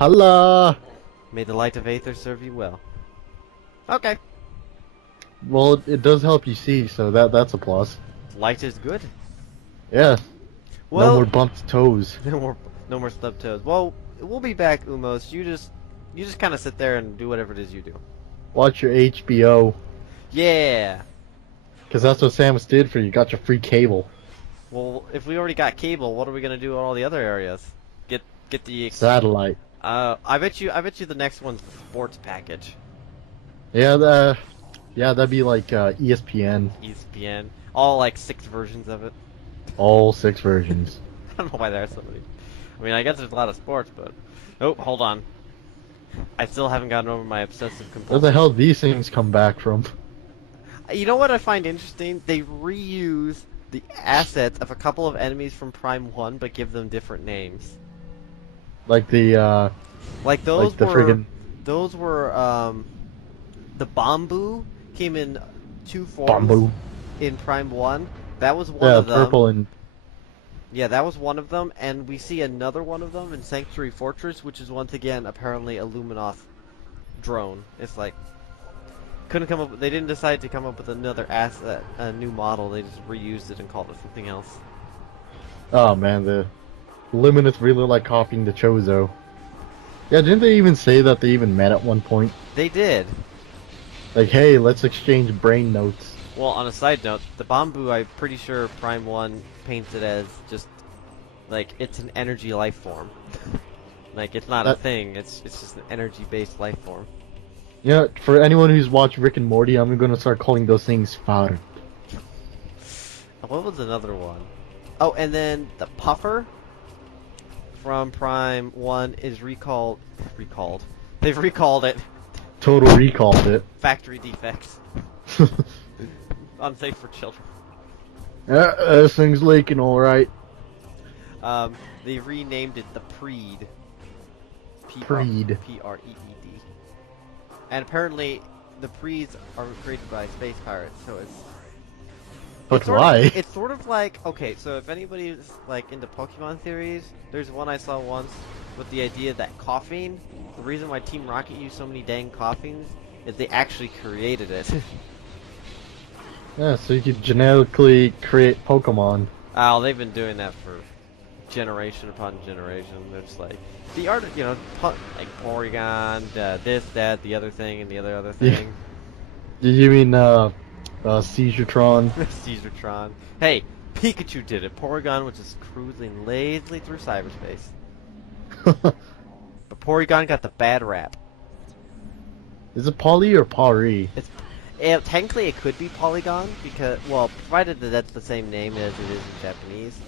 Holla! May the light of Aether serve you well. Okay. Well, it does help you see, so that's a plus. Light is good. Yeah. No more Well, bumped toes. no more stubbed toes. Well, we'll be back, U-mos. You just kind of sit there and do whatever it is you do. Watch your HBO, Yeah. because that's what Samus did for you. Got your free cable. Well, if we already got cable, what are we gonna do in all the other areas? Get the Satellite. I bet you the next one's the sports package. Yeah, that'd be like ESPN. ESPN, all like 6 versions of it. All 6 versions. I don't know why there are so many. I mean, I guess there's a lot of sports, but oh, hold on. I still haven't gotten over my obsessive Where compulsion. the hell these things come back from? You know what I find interesting? They reuse the assets of a couple of enemies from Prime 1, but give them different names. Like the Like those like the were friggin' those were the bamboo came in 2 forms bamboo. in Prime 1. That was one Yeah, of them. purple and Yeah, that was one of them, and we see another one of them in Sanctuary Fortress, which is once again apparently a Luminoth drone. It's like couldn't come up. They didn't decide to come up with another asset, a new model. They just reused it and called it something else. oh man, the Luminous really like copying the Chozo. Yeah, didn't they even say that they even met at one point? They did. Like, hey, let's exchange brain notes. Well, on a side note, the bamboo, I'm pretty sure Prime 1 paints it as just like it's an energy life form. Like it's not a thing. It's just an energy-based life form. Yeah, for anyone who's watched Rick and Morty, I'm gonna start calling those things far. What was another one? Oh, and then the puffer from Prime 1 is recalled. They've recalled it. Total recalled it. Factory defects. Unsafe for children. Yeah, this thing's leaking alright. They renamed it the Preed. Preed. P-R-E-E-D. And apparently, the Preeds are created by space pirates, so it's... But why? It's sort of like... Okay, so if anybody's, like, into Pokemon theories, there's one I saw once with the idea that coughing, the reason why Team Rocket used so many dang coughings, is they actually created it. Yeah, so you could genetically create Pokemon. Oh, they've been doing that for generation upon generation. They're just like the art, you know, like Porygon, this, that, the other thing, and the other thing. You mean Seizuretron? Caesartron. Hey, Pikachu did it. Porygon was just cruising lazily through cyberspace. But Porygon got the bad rap. Is it Poly or Pari? Technically, it could be Polygon because, well, provided that that's the same name as it is in Japanese,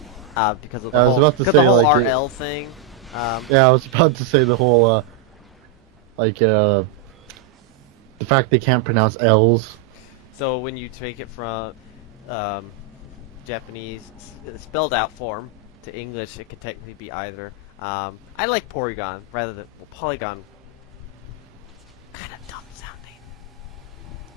because of the whole RL thing. Yeah, I was about to say the whole, the fact they can't pronounce L's. So when you take it from Japanese spelled out form to English, it could technically be either. I like Porygon rather than Polygon. Kind of dumb sounding.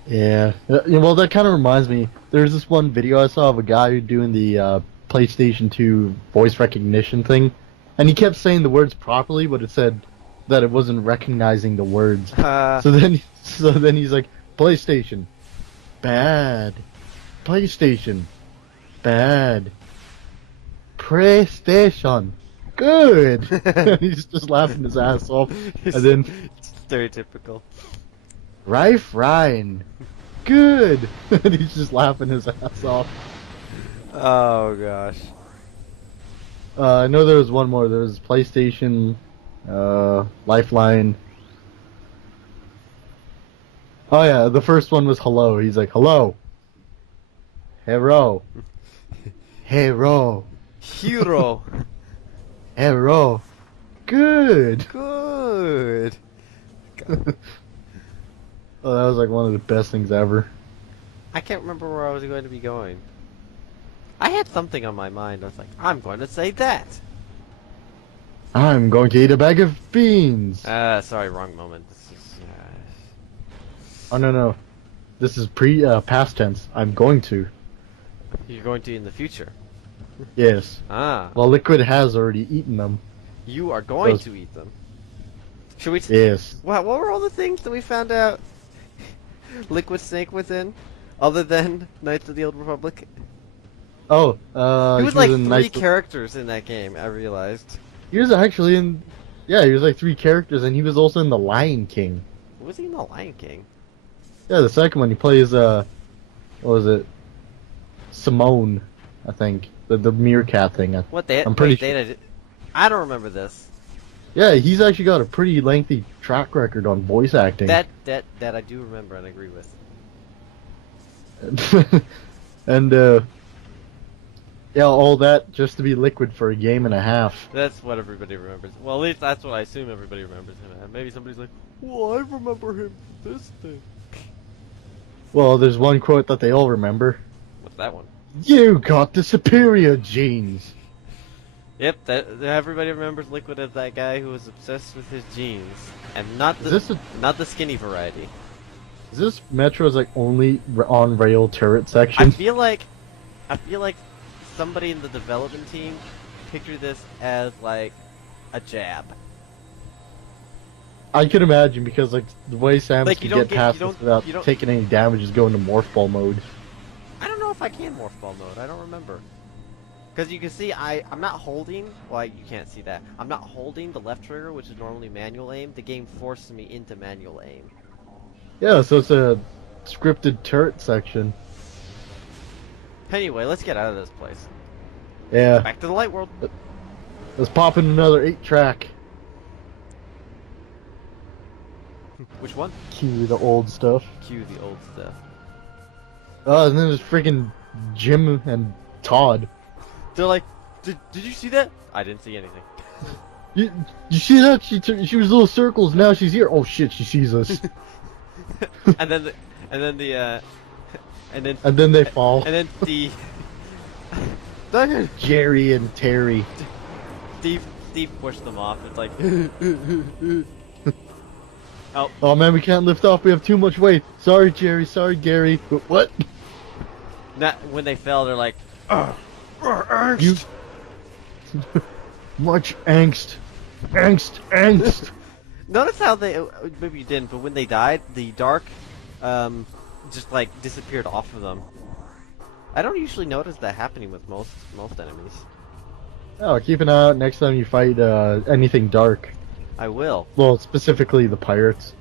Yeah. Well, that kind of reminds me. There's this one video I saw of a guy doing the PlayStation 2 voice recognition thing, and he kept saying the words properly, but it said that it wasn't recognizing the words. So then he's like, PlayStation, bad. PlayStation, bad. PlayStation, good. And he's just laughing his ass off, and then stereotypical. Ryan, good. And he's just laughing his ass off. Oh gosh. I know there was one more. There was PlayStation, Lifeline. Oh yeah, the first one was hello. He's like, hello. Hero. Hero. Hero. Hero. Good. Good. Oh, that was like one of the best things ever. I can't remember where I was going to be going. I had something on my mind. I was like, I'm going to say that. I'm going to eat a bag of beans. Sorry, wrong moment. This is, Oh no. This is past tense. I'm going to. You're going to in the future. Yes. Ah. Well, Liquid has already eaten them. You are going to eat them. Should we? Yes. What were all the things that we found out? Liquid Snake was in, other than Knights of the Old Republic. Oh, He was like in three characters in that game. I realized. He was actually in. Yeah, he was like 3 characters, and he was also in The Lion King. Was he in the Lion King? Yeah, the second one he plays. What was it? Simone, I think. The meerkat thing. What they? I'm pretty sure. I don't remember this. Yeah, he's actually got a pretty lengthy track record on voice acting. That I do remember and agree with. And yeah, all that just to be Liquid for a game and a half. That's what everybody remembers. Well, at least that's what I assume everybody remembers him as. Maybe somebody's like, well, I remember him from this thing. Well, there's one quote that they all remember. What's that one? You got the superior genes. Yep, everybody remembers Liquid as that guy who was obsessed with his jeans, and not not the skinny variety. Is this Metro's like only on rail turret section? I feel like somebody in the development team pictured this as like a jab. I could imagine because like the way Samus like, can get past this without taking any damage is going to morph ball mode. I don't know if I can morph ball mode. I don't remember. Because you can see I'm not holding. Well, you can't see that. I'm not holding the left trigger, which is normally manual aim. The game forces me into manual aim. Yeah, so it's a scripted turret section. Anyway, let's get out of this place. Yeah. Back to the light world. Let's pop in another 8-track. Which one? Cue the old stuff. Cue the old stuff. Oh, and then there's freaking Jim and Todd. They're like, did you see that? I didn't see anything. You see that? She was little circles. Now she's here. Oh shit! She sees us. and then they fall. And then the Jerry and Terry. Steve pushed them off. It's like, oh man, we can't lift off. We have too much weight. Sorry, Jerry. Sorry, Gary. But what? When they fell, they're like, you much angst. Notice how they maybe you didn't, but when they died, the dark just like disappeared off of them. I don't usually notice that happening with most enemies. Oh, keep an eye out next time you fight anything dark. I will. Well, specifically the pirates.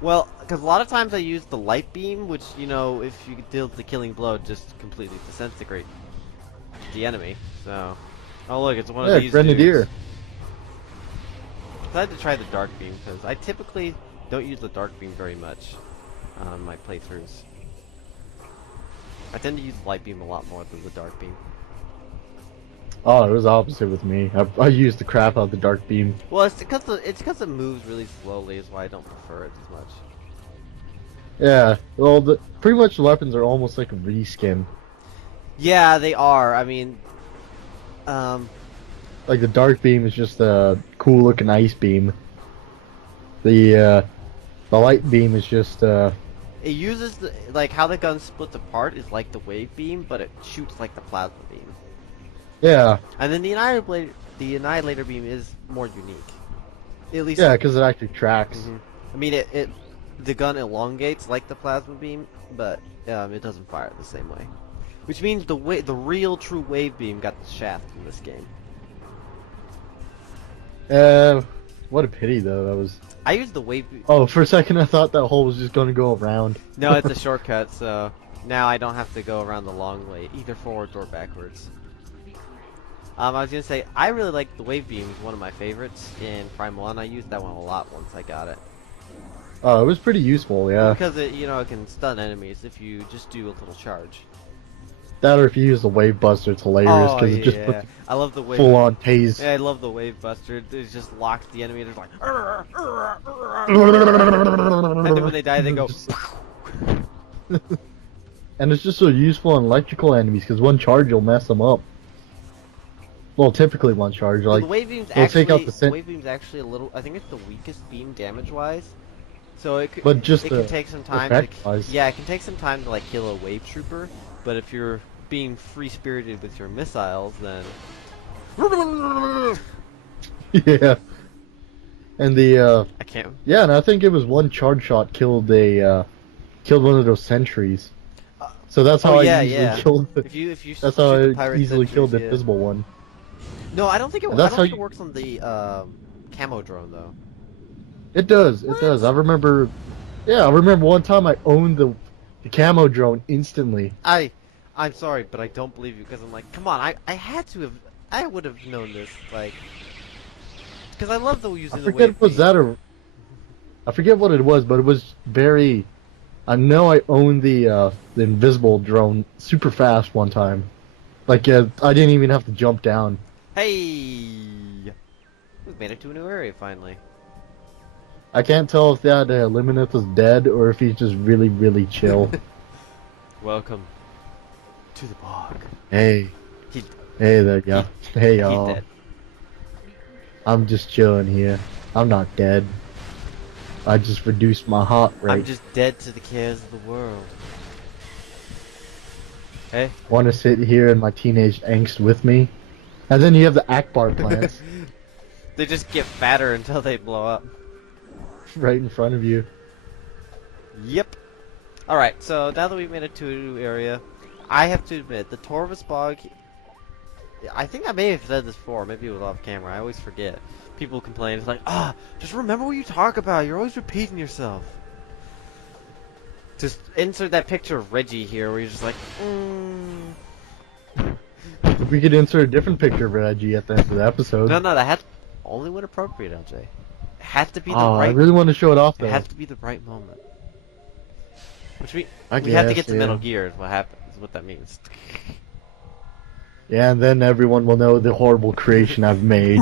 Well, because a lot of times I use the light beam, which, you know, if you deal the killing blow, just completely disintegrate the enemy. So, oh look, it's one of these Grenadier. dudes. I had to try the dark beam because I typically don't use the dark beam very much on my playthroughs. I tend to use the light beam a lot more than the dark beam. Oh, it was opposite with me. I used the crap out of the dark beam. Well, it's because it moves really slowly is why I don't prefer it as much. Yeah, well, pretty much the weapons are almost like a reskin. Yeah, they are. I mean, like the dark beam is just a cool looking ice beam. The light beam is just it uses like how the gun splits apart is like the wave beam, but it shoots like the plasma beam. Yeah. And then the annihilator beam is more unique. At least. Yeah, because it actually tracks. Mm-hmm. I mean, the gun elongates like the plasma beam, but it doesn't fire the same way. Which means the real true wave beam got the shaft in this game. What a pity though. That was. I used the wave beam. Oh, for a second I thought that hole was just going to go around. No, it's a shortcut, so now I don't have to go around the long way, either forwards or backwards. I was gonna say I really like the wave beam. It's one of my favorites in Prime 1. I used that one a lot once I got it. Oh, it was pretty useful, yeah. Because it can stun enemies if you just do a little charge. That or if you use the wave buster, it's hilarious because it just puts I love the wave full on tase. Yeah, I love the wave buster. It just locks the enemy. There's like, and then when they die, they go. And it's just so useful on electrical enemies because one charge will mess them up. Well, typically one charge. Like the wave beam's take out the wave beam's actually a little. I think it's the weakest beam damage-wise. So it but just it can take some time. It can take some time to like kill a wave trooper. But if you're being free-spirited with your missiles, then yeah. And the I can't. yeah, and I think it was one charge shot killed one of those sentries. So that's how Oh I yeah, easily yeah. killed the, If you that's how shoot the I pirate easily killed the sentries, yeah. invisible one. No, I don't think it. And I that's don't how think it you. works on the camo drone though. It does. It does. What? I remember. Yeah, I remember one time I owned the camo drone instantly. I'm sorry, but I don't believe you because I'm like, come on, I had to have, I would have known this, like, because I love the I using the forget wave was beam. that or I forget what it was, but it was very. I know I owned the invisible drone super fast one time. Like I didn't even have to jump down. Hey, we've made it to a new area finally. I can't tell if that Lumineth is dead or if he's just really really chill. Welcome to the bog. Hey, He, hey there, yeah. Hey he's y'all. dead. I'm just chilling here. I'm not dead. I just reduced my heart rate. I'm just dead to the cares of the world. Hey. Want to sit here in my teenage angst with me? And then you have the Akbar plants They just get fatter until they blow up. right in front of you. Yep. Alright, so now that we've made it to a new area, I have to admit, the Torvus Bog, I think I may have said this before, maybe it was off camera, I always forget. People complain, it's like, just remember what you talk about, you're always repeating yourself. Just insert that picture of Reggie here where you're just like, We could insert a different picture of Reggie at the end of the episode. No, that had only when appropriate, LJ. It has to be the Oh, right. I really want to show it off It though. has to be the right moment. Which we I we have to guess, get to yeah. Metal Gear. Is what happens. Is what that means. Yeah, and then everyone will know the horrible creation I've made.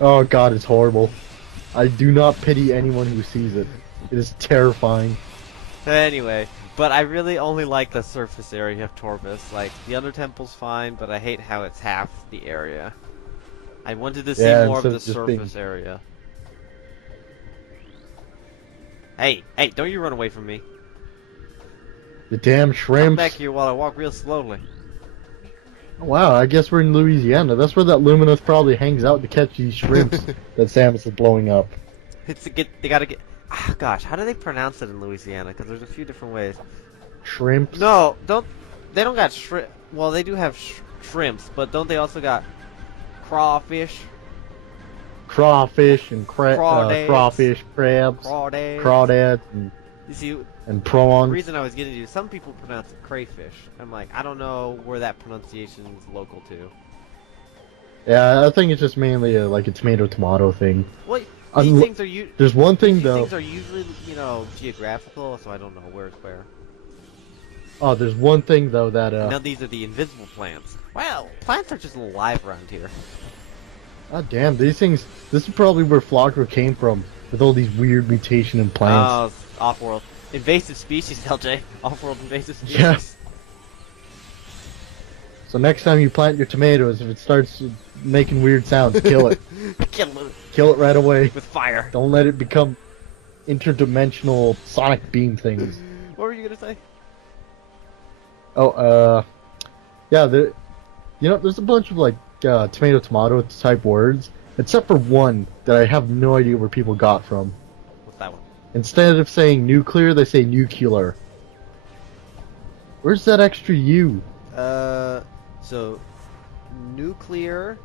Oh god, it's horrible. I do not pity anyone who sees it. It is terrifying. Anyway, but I really only like the surface area of Torvus. Like the other temple's fine, but I hate how it's half the area. I wanted to see more of instead the of just surface being- area. Hey, don't you run away from me. The damn Come shrimps. back here while I walk real slowly. Wow, I guess we're in Louisiana. That's where that Luminous probably hangs out to catch these shrimps that Samus is blowing up. It's to get, they gotta get, gosh, how do they pronounce it in Louisiana? Because there's a few different ways. Shrimps? No, they don't got shrimp, well they do have shrimps, but don't they also got crawfish? Crawfish and Crawdads. crawfish, crabs, Crawdads. crawdads, and, You see, and the prawns. reason I was getting to, some people pronounce it crayfish. I'm like, I don't know where that pronunciation is local to. Yeah, I think it's just mainly like a tomato thing. Well, these things are There's one thing these though. things are usually, geographical, so I don't know where's where. Oh, there's one thing though that Now these are the invisible plants. Well, plants are just alive around here. God damn, these things. This is probably where Flocker came from, with all these weird mutation in plants. Oh, it's off-world. Invasive species, LJ. Off-world invasive species. Yeah. So next time you plant your tomatoes, if it starts making weird sounds, kill it. Kill it Kill it right away. with fire. Don't let it become interdimensional sonic beam things. What were you gonna say? Oh, yeah, there's a bunch of like tomato type words, except for one that I have no idea where people got from. What's that one? Instead of saying nuclear, they say nuclear. Where's that extra U? So nuclear.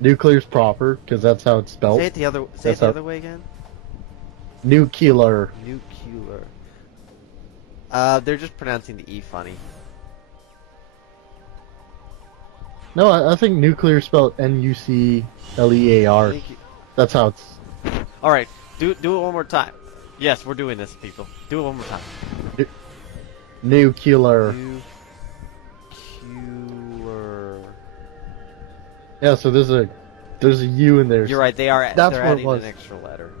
Nuclear's proper, because that's how it's spelled. Say it the other. Say it That's the how- other way again. Nuclear. Nuclear. They're just pronouncing the E funny. No, I think nuclear spelled Nuclear. That's how it's. All right, do it one more time. Yes, we're doing this, people. Do it one more time. Nuclear. Nuclear. Yeah, so there's a U in there. You're right. They're That's what it adding was. an extra letter.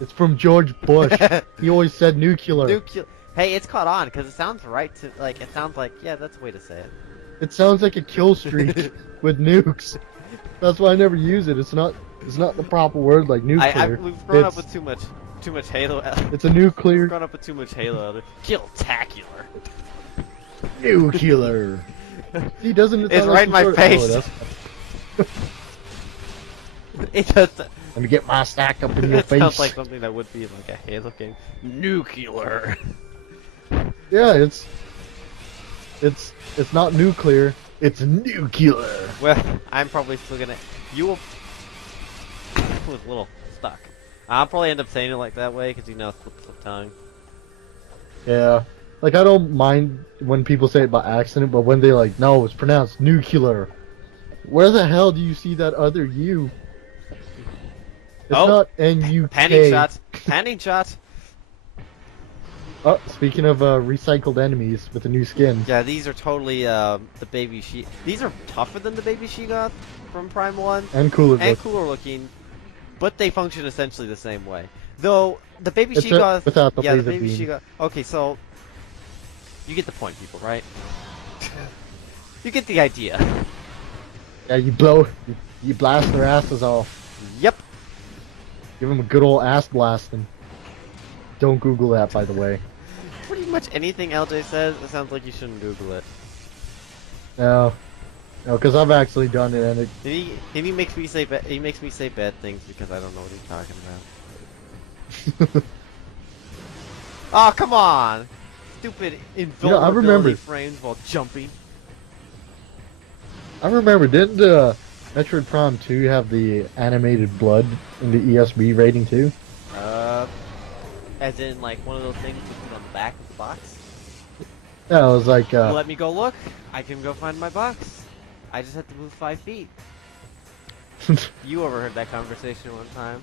It's from George Bush. He always said nuclear. Nuclear. Hey, it's caught on because it sounds right to like. It sounds like that's a way to say it. It sounds like a kill streak with nukes. That's why I never use it. It's not the proper word like nuclear. We've grown up with too much Halo. It's a nuclear. We've grown up with too much Halo. Kill-tacular. Nuclear. He doesn't. It's right in my face. It just Let me get my stack up in your it face. sounds like something that would be like a Halo game. Nuclear. Yeah, it's not nuclear. It's nuclear. Well, I'm probably still gonna. You will. I was a little stuck. I'll probably end up saying it like that way because slip tongue. Yeah. Like, I don't mind when people say it by accident, but when they like, no, it's pronounced nuclear. Where the hell do you see that other U? It's not N-U-K. Panning shots. Panning shots. Oh, speaking of recycled enemies with the new skins. Yeah, these are totally the baby she. These are tougher than the baby she got from Prime 1. And cooler And look. cooler looking, but they function essentially the same way. Though the baby It's she got. without the Yeah, the laser baby beam. she got. Okay, so. You get the point, people, right? You get the idea. Yeah, you blast their asses off. Yep. Give them a good old ass blasting. Don't Google that, by the way. Pretty much anything LJ says, it sounds like you shouldn't Google it. No, because I've actually done it, and He makes me say bad things because I don't know what he's talking about. Oh, come on! Stupid invulnerability remember. frames while jumping. I remember, didn't Metroid Prime 2 have the animated blood in the ESB rating too? As in like one of those things you put on the back of the box? Yeah, it was like, Let me go look. I can go find my box. I just have to move 5 feet. You overheard that conversation one time.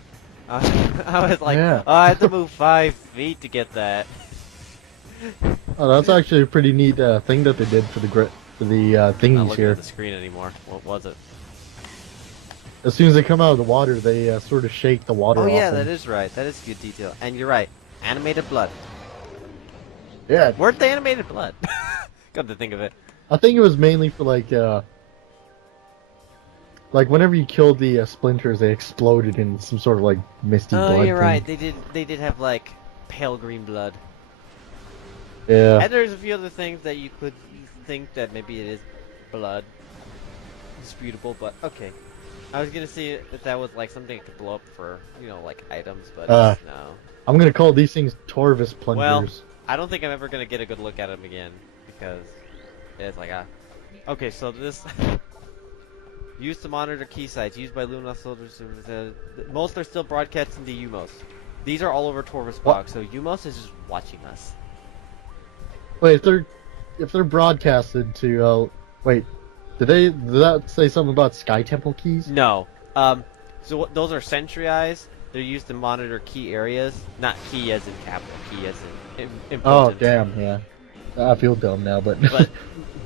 I was like, Yeah. oh, I had to move 5 feet to get that. oh, that's actually a pretty neat thing that they did for the I'm not thingies looking here. at the screen anymore. What was it? As soon as they come out of the water, they sort of shake the water Oh off yeah, them. that is right. That is good detail. And you're right. Animated blood. Yeah, Where'd the animated blood? Come to think of it. I think it was mainly for like whenever you killed the splinters, they exploded in some sort of like misty blood. Oh, you're thing. right. They did have like pale green blood. Yeah. And there's a few other things that you could think that maybe it is blood. Disputable, but okay. I was gonna see if that was like something that could blow up for, like items, but no. I'm gonna call these things Torvus plungers. Well, I don't think I'm ever gonna get a good look at them again because it's like Okay, so this used to monitor key sites used by Luna soldiers. Most are still broadcasting to U-mos. These are all over Torvus Bog, so U-mos is just watching us. Wait, if they're broadcasted to wait, did that say something about Sky Temple keys? No. So those are sentry eyes. They're used to monitor key areas, not key as in capital, key as in Oh important. damn, yeah. I feel dumb now, but But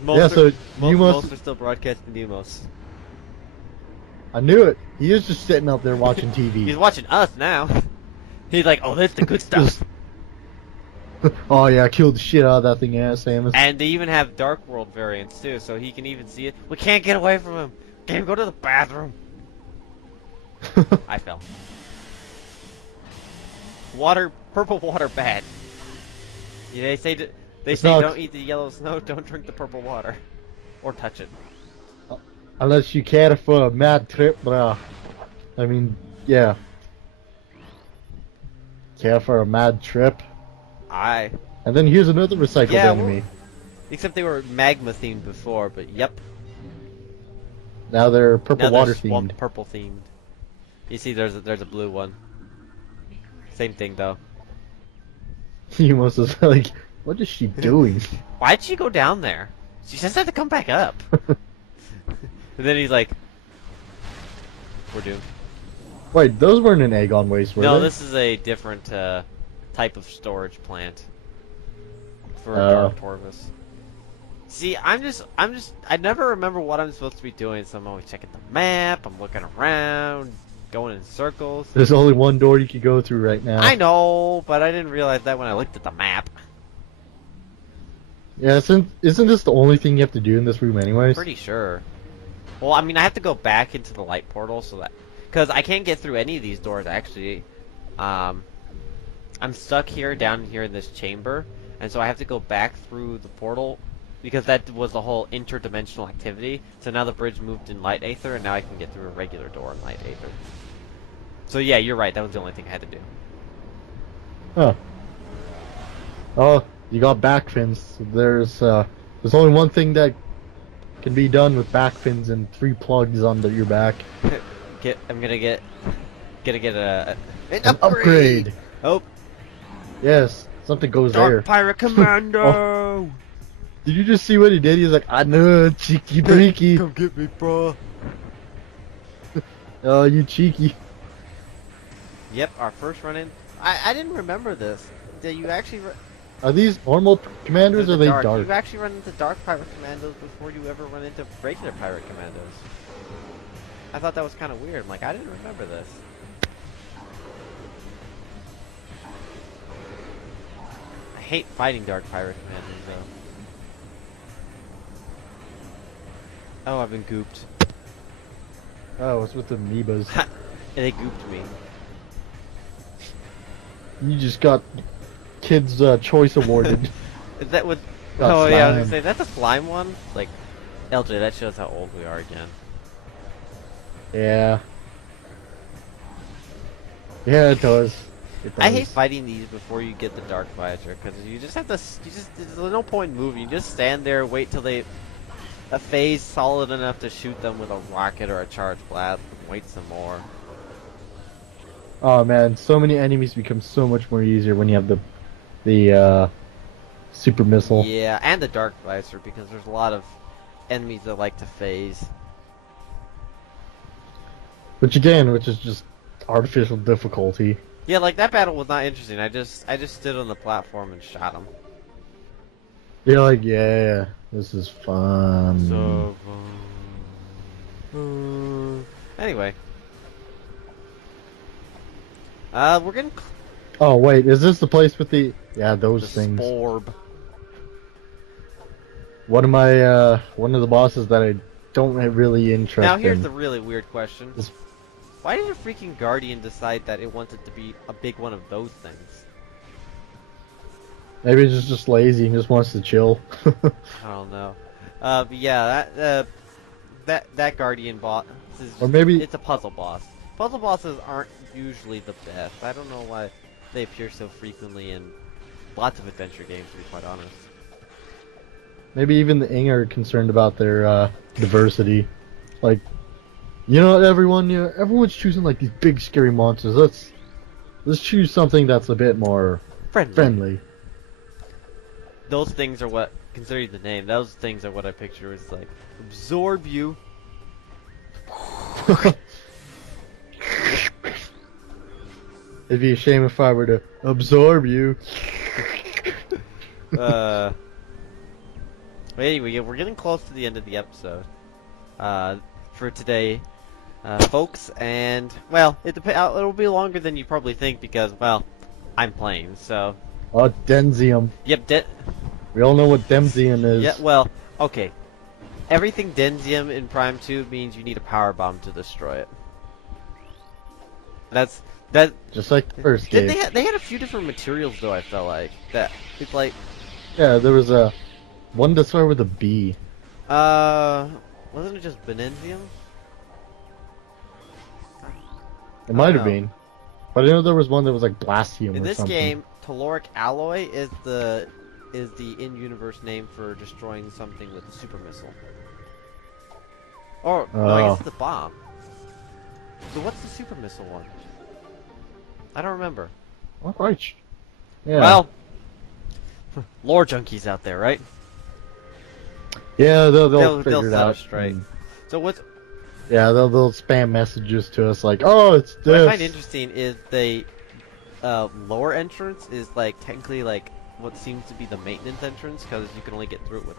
yeah, so most are still broadcasting to U-mos. I knew it. He is just sitting up there watching TV. He's watching us now. He's like, oh, that's the good stuff. Oh yeah, I killed the shit out of that thing, yeah, Samus. And they even have Dark World variants too, so he can even see it. We can't get away from him. Can't even go to the bathroom. I fell. Purple water bad. Yeah, they say don't eat the yellow snow, don't drink the purple water, or touch it. Unless you care for a mad trip, bruh. I mean, yeah. Care for a mad trip. Aye. And then here's another recycled enemy. Except they were magma themed before, but yep. Now they're purple Now water they're swamp themed. purple themed. You see, there's a blue one. Same thing though. He must have like, what is she doing? Why'd she go down there? She just had to come back up. And then he's like, we're doomed. Wait, those weren't an Aegon waste, were No, they? this is a different type of storage plant for Dark Torvus. See, I never remember what I'm supposed to be doing, so I'm always checking the map, I'm looking around, going in circles. There's only one door you could go through right now. I know, but I didn't realize that when I looked at the map. Yeah, isn't this the only thing you have to do in this room anyways? Pretty sure. Well, I mean, I have to go back into the light portal so that... Because I can't get through any of these doors, actually. I'm stuck here, down here in this chamber. And so I have to go back through the portal. Because that was the whole interdimensional activity. So now the bridge moved in light aether, and now I can get through a regular door in light aether. So yeah, you're right. That was the only thing I had to do. Huh. Oh, you got back fins. There's only one thing that can be done with back fins and 3 plugs under your back. I'm gonna get an An upgrade. Oh, Yes, something goes Dark there. Pirate Commando. Oh, did you just see what he did? He's like, I know, cheeky breaky. Come get me, bro. Oh, you cheeky. Yep, our first run-in. I didn't remember this. That you actually Are these normal commanders or are they dark? You actually run into Dark Pirate Commandos before you ever run into regular Pirate Commandos. I thought that was kind of weird. I'm like, I didn't remember this. I hate fighting Dark Pirate Commandos, though. Oh, I've been gooped. Oh, it's with the amoebas. And they gooped me. You just got Kids' Choice awarded. Is that what? Got Oh yeah, I was slime. gonna say that's a slime one. Like, LJ, that shows how old we are again. Yeah. Yeah, it does. I hate fighting these before you get the Dark Visor, because you just have to. There's no point in moving. You just stand there, wait till they a phase solid enough to shoot them with a rocket or a charge blast, and wait some more. Oh man, so many enemies become so much more easier when you have the super missile. Yeah, and the Dark Visor, because there's a lot of enemies that like to phase. Which is just artificial difficulty. Yeah, like that battle was not interesting. I just stood on the platform and shot him. You're like, yeah, this is fun. So anyway, we're getting Oh wait, is this the place with the those the things? Sporb. One of the bosses that I don't really interest Now here's in. the really weird question. Is- Why did a freaking Guardian decide that it wanted to be a big one of those things? Maybe it's just lazy and just wants to chill. I don't know. But yeah, that Guardian boss is Or maybe- it's a puzzle boss. Puzzle bosses aren't usually the best. I don't know why they appear so frequently in lots of adventure games, to be quite honest. Maybe even the Ing are concerned about their diversity. Like, you know what, everyone? Everyone's choosing like these big scary monsters. Let's choose something that's a bit more friendly. Those things are what, considering the name, those things are what I picture as like absorb you. It'd be a shame if I were to absorb you. But anyway, we're getting close to the end of the episode for today, folks. And well, it'll be longer than you probably think because well, I'm playing. So Oh, Denzium. yep, We all know what Denzium is. yeah. Well, okay. Everything Denzium in Prime 2 means you need a power bomb to destroy it. That. Just like the first game. They had a few different materials though. I felt like that. It's like Yeah, there was one that started with a B. wasn't it just Benenzium? It might have know. been. But I know there was one that was like Blastium In or this something. game, Telluric Alloy is the in-universe name for destroying something with a super missile. Or no, I guess it's the bomb. So what's the super missile one? I don't remember. Alright. Yeah. Well, lore junkies out there, right? Yeah, they'll figure it set out. us straight. and- So what's Yeah, they'll spam messages to us like, oh, it's what I this. find interesting is the lower entrance is like technically like what seems to be the maintenance entrance because you can only get through it with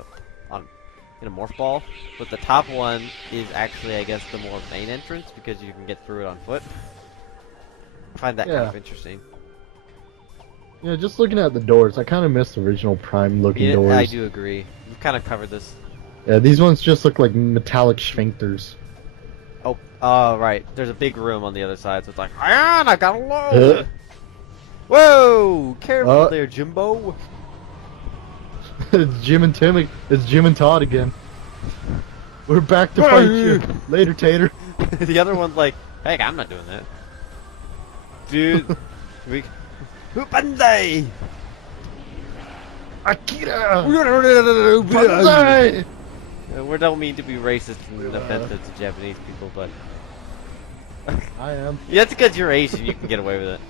in a morph ball. But the top one is actually, I guess, the more main entrance because you can get through it on foot. I find that kind Yeah. of interesting. Yeah, just looking at the doors, I kind of miss the original Prime-looking Yeah, doors. I do agree. We've kind of covered this. Yeah, these ones just look like metallic sphincters. Oh, right. There's a big room on the other side, so it's like, hang on, I gotta load. Whoa! Careful there, Jimbo. It's Jim and Tim. It's Jim and Todd again. We're back to fight you. Later, Tater. The other one's like, hey, I'm not doing that. Dude, we... Banzai! Akira! Banzai! We don't mean to be racist and offensive to Japanese people, but... I am. Yeah, that's because you're Asian, you can get away with it.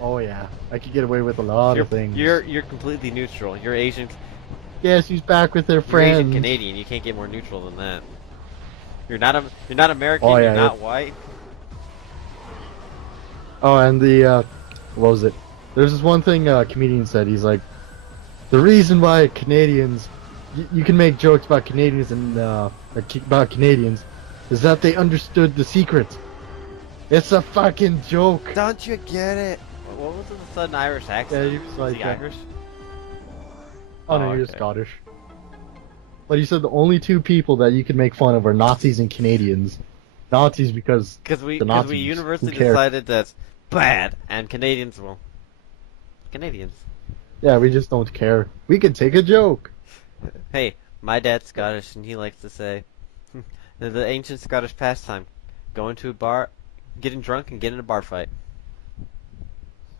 Oh yeah, I could get away with a lot of things. You're completely neutral. You're Asian. Yes, he's back with their You're friends. Asian Canadian. You can't get more neutral than that. You're not American. Oh, yeah, you're not white. Oh, and the what was it? There's this one thing a comedian said. He's like, the reason why Canadians, you can make jokes about Canadians and about Canadians, is that they understood the secret. It's a fucking joke. Don't you get it? What was the sudden Irish accent? Yeah, he was like, he Irish? Oh no, he was Scottish. But he said the only two people that you can make fun of are Nazis and Canadians. Nazis because we Nazis, universally who cares? decided that's bad, and Canadians, well, Canadians. Yeah, we just don't care. We can take a joke. Hey, my dad's Scottish, and he likes to say, the ancient Scottish pastime, going to a bar, getting drunk, and getting in a bar fight.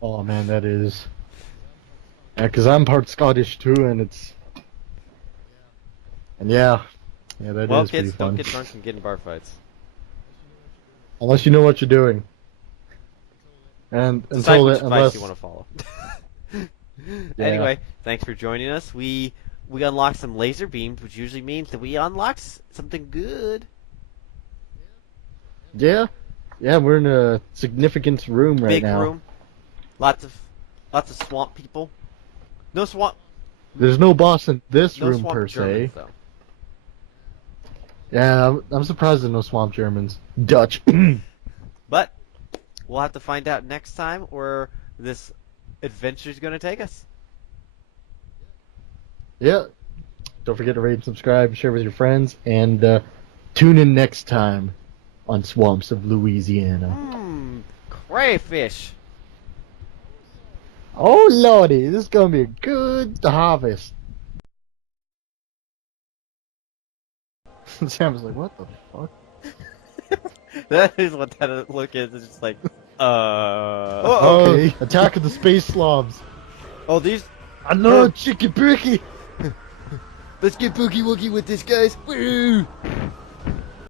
Oh man, that is. Yeah, cause I'm part Scottish too, and it's. And yeah, that Well, is kids, pretty fun. don't get drunk and get in bar fights. Unless you know what you're doing. And Decide until which that, advice unless you want to follow. Yeah. Anyway, thanks for joining us. We unlocked some laser beams, which usually means that we unlocked something good. Yeah, we're in a significant room right Big now. room, lots of swamp people. No swamp. There's no boss in this No room swamp per Germans, se. though. Yeah, I'm surprised there's no swamp Germans. Dutch. But we'll have to find out next time where this adventure is going to take us. Yeah. Don't forget to rate and subscribe, share with your friends, and tune in next time on Swamps of Louisiana. Crayfish. Oh lordy, this is gonna be a good harvest. Sam was like, what the fuck? That is what that look is. It's just like, Oh, okay. Attack of the Space Slobs. Oh, these. I know, chicky bricky. Let's get boogie woogie with this, guys. Woo!